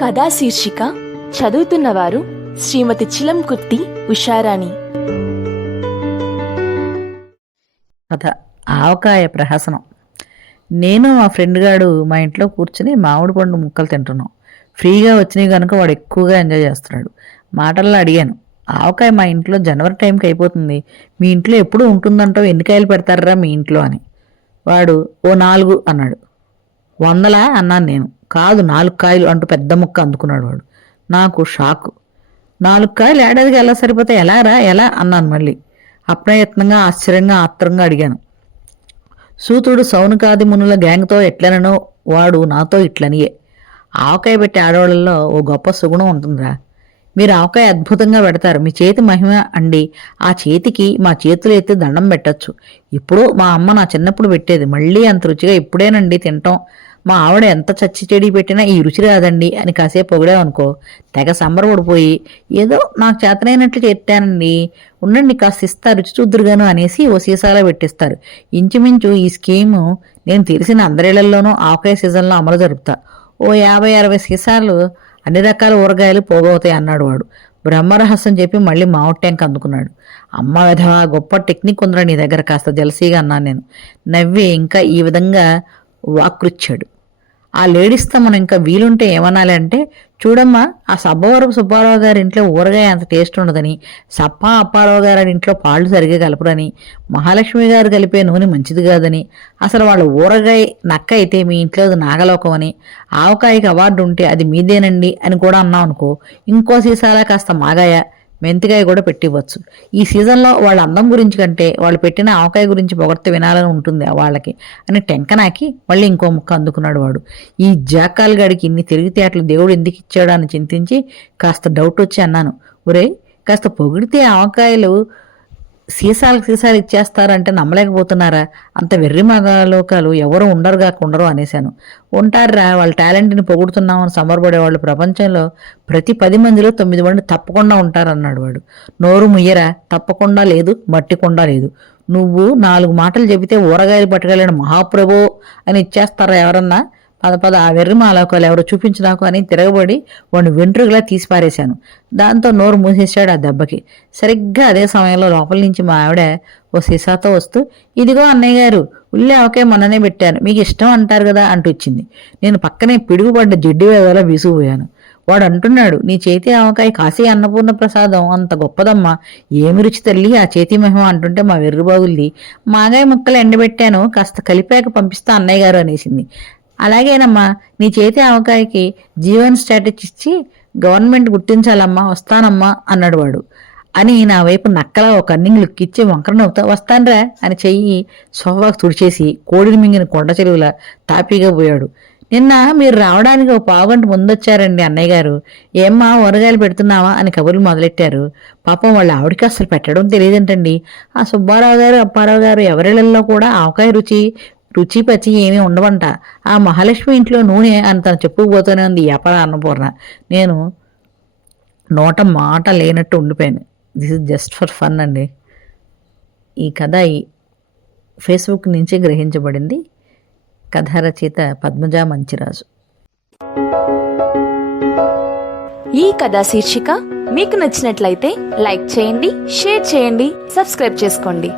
కథా శీర్షిక చదువుతున్నవారు శ్రీమతి చిలంకుర్తి ఉషారాణి. కథ ఆవకాయ ప్రహసనం. నేను మా ఫ్రెండ్ గాడు మా ఇంట్లో కూర్చుని మామిడి పండు ముక్కలు తింటున్నాం. ఫ్రీగా వచ్చినాయి కనుక వాడు ఎక్కువగా ఎంజాయ్ చేస్తున్నాడు. మాటల్లో అడిగాను. ఆవకాయ మా ఇంట్లో జనవరి టైంకి అయిపోతుంది. మీ ఇంట్లో ఎప్పుడు ఉంటుందంటావు? ఎన్ని కాయలు పెడతారా మీ ఇంట్లో అని. వాడు ఓ నాలుగు అన్నాడు. వందలా అన్నాను నేను. కాదు నాలుగు కాయలు అంటూ పెద్ద ముక్క అందుకున్నాడు వాడు. నాకు షాకు. నాలుగు కాయలు ఏడాదికి ఎలా సరిపోతాయి? ఎలా రా? ఎలా? అన్నాను మళ్ళీ. అప్రయత్నంగా ఆశ్చర్యంగా ఆత్రంగా అడిగాను. సూతుడు సౌనకాది మునుల గ్యాంగ్తో ఎట్లనో వాడు నాతో ఇట్లనియే. ఆవకాయ పెట్టే ఆడవాళ్ళల్లో ఓ గొప్ప సుగుణం ఉంటుందిరా. మీరు ఆవకాయ అద్భుతంగా పెడతారు. మీ చేతి మహిమ అండి. ఆ చేతికి మా చేతులు ఎత్తి దండం పెట్టచ్చు. ఇప్పుడు మా అమ్మ నా చిన్నప్పుడు పెట్టేది. మళ్ళీ అంత రుచిగా ఇప్పుడేనండి తింటాం. మా ఆవిడ ఎంత చచ్చి చెడి పెట్టినా ఈ రుచి రాదండి అని కాసేపు పొగిడామనుకో తెగ సంబరపడిపోయి ఏదో నాకు చేతనైనట్లు చెప్పానండి ఉండండి కాస్త ఇస్తా రుచి చూద్దురుగాను అనేసి ఓ సీసాలో పెట్టిస్తారు. ఇంచుమించు ఈ స్కీము నేను తెలిసిన అందరిళ్ళలోనూ ఆవకాయ సీజన్లో అమలు జరుపుతా. ఓ యాభై అరవై సీసాలు అన్ని రకాల ఊరగాయలు పోగవుతాయి అన్నాడు వాడు. బ్రహ్మరహస్యం చెప్పి మళ్ళీ మామిడి ట్యాంక్ అందుకున్నాడు. అమ్మ విధవా గొప్ప టెక్నిక్ ఉందిరా నీ దగ్గర కాస్త జలసీగా అన్నాను నేను. నవ్వి ఇంకా ఈ విధంగా వాకృచ్చాడు ఆ లేడీస్తో మనం ఇంకా వీలుంటే ఏమనాలి అంటే చూడమ్మా ఆ సబ్బవరపు సుబ్బారావు గారి ఇంట్లో ఊరగాయ అంత టేస్ట్ ఉండదని సప్పా అప్పారావు గారి ఇంట్లో పాళ్ళు సరిగా కలపడని మహాలక్ష్మి గారు కలిపే నూనె మంచిది కాదని అసలు వాళ్ళ ఊరగాయ నక్క అయితే మీ ఇంట్లో నాగలోకం అని ఆవకాయకి అవార్డు ఉంటే అది మీదేనండి అని కూడా అన్నాం అనుకో ఇంకో సీసాలా కాస్త మాగాయ? మెంతికాయ కూడా పెట్టివ్వచ్చు. ఈ సీజన్లో వాళ్ళ అందం గురించి కంటే వాళ్ళు పెట్టిన ఆవకాయ గురించి పొగడ్త వినాలని ఉంటుంది వాళ్ళకి. అని టెంకనాకి మళ్ళీ ఇంకో ముక్క అందుకున్నాడు వాడు. ఈ జాకాల్ గడికి ఇన్ని తిరిగితేటలు దేవుడు ఎందుకు ఇచ్చాడు అని చింతించి కాస్త డౌట్ వచ్చి అన్నాను. ఒరే కాస్త పొగిడితే ఆవకాయలు సీసాలకు సీసాలు ఇచ్చేస్తారంటే నమ్మలేకపోతున్నారా? అంత వెర్రి మగలోకాలు ఎవరు ఉండరు కాక ఉండరు అనేశాను. ఉంటారా వాళ్ళ టాలెంట్ని పొగుడుతున్నామని సమరపడే వాళ్ళు ప్రపంచంలో ప్రతి పది మందిలో తొమ్మిది మంది తప్పకుండా ఉంటారన్నాడు వాడు. నోరు ముయ్యరా? తప్పకుండా లేదు మట్టికుండా లేదు. నువ్వు నాలుగు మాటలు చెబితే ఊరగాయలు పట్టుకెళ్ళిన మహాప్రభో అని ఇచ్చేస్తారా ఎవరన్నా? పద పద ఆ వెర్రి మాలోకాలు ఎవరో చూపించు నాకు అని తిరగబడి వాడిని వెంట్రుకలా తీసి పారేశాను. దాంతో నోరు మూసేశాడు ఆ దెబ్బకి. సరిగ్గా అదే సమయంలో లోపల నుంచి మా ఆవిడ ఓ సీసాతో వస్తూ ఇదిగో అన్నయ్య గారు ఉల్లి ఆవకాయ మొన్ననే పెట్టాను. మీకు ఇష్టం అంటారు కదా అంటూ ఇచ్చింది. నేను పక్కనే పిడుగుపడ్డ జిడ్డు వేదలా వీసుకుపోయాను వాడు అంటున్నాడు నీ చేతి ఆవకాయ కాశీ అన్నపూర్ణ ప్రసాదం అంత గొప్పదమ్మా. ఏమి రుచి తల్లి ఆ చేతి మహిమ అంటుంటే మా వెర్రిబాగుల్ది మాగాయ ముక్కలు ఎండబెట్టాను కాస్త కలిపాక పంపిస్తా అన్నయ్య గారు అనేసింది. అలాగేనమ్మా నీ చేతి ఆవకాయకి జీవన్ స్టాటస్ ఇచ్చి గవర్నమెంట్ గుర్తించాలమ్మా వస్తానమ్మా అన్నాడు వాడు. అని నా వైపు నక్కలా ఒక కన్నింగ్ లుక్ ఇచ్చి వంకర వస్తాన్రా అని చెయ్యి సోఫాకు తుడిచేసి కోడిని మింగిన కొండ చెరువులా తాపీగా పోయాడు. నిన్న మీరు రావడానికి ఒక పావుగంట ముందొచ్చారండి అన్నయ్య గారు. ఏమ్మా ఊరగాయలు పెడుతున్నావా అని కబుర్లు మొదలెట్టారు. పాపం వాళ్ళ ఆవిడకి అసలు పెట్టడం తెలియదేంటండి. ఆ సుబ్బారావు గారు అప్పారావు గారు ఎవరిళ్ళలో కూడా ఆవకాయ రుచి రుచి పచ్చి ఏమీ ఉండవంట. ఆ మహాలక్ష్మి ఇంట్లో నూనె అని తను చెప్పుకుపోతూనే ఉంది. వ్యాపార అన్నపూర్ణ నేను నోట మాట లేనట్టు ఉండిపోయాను. This is just for fun అండి. ఈ కథ ఈ ఫేస్బుక్ నుంచి గ్రహించబడింది. కథ రచయిత పద్మజ మంచిరాజు. ఈ కథా శీర్షిక మీకు నచ్చినట్లయితే లైక్ చేయండి షేర్ చేయండి సబ్స్క్రైబ్ చేసుకోండి.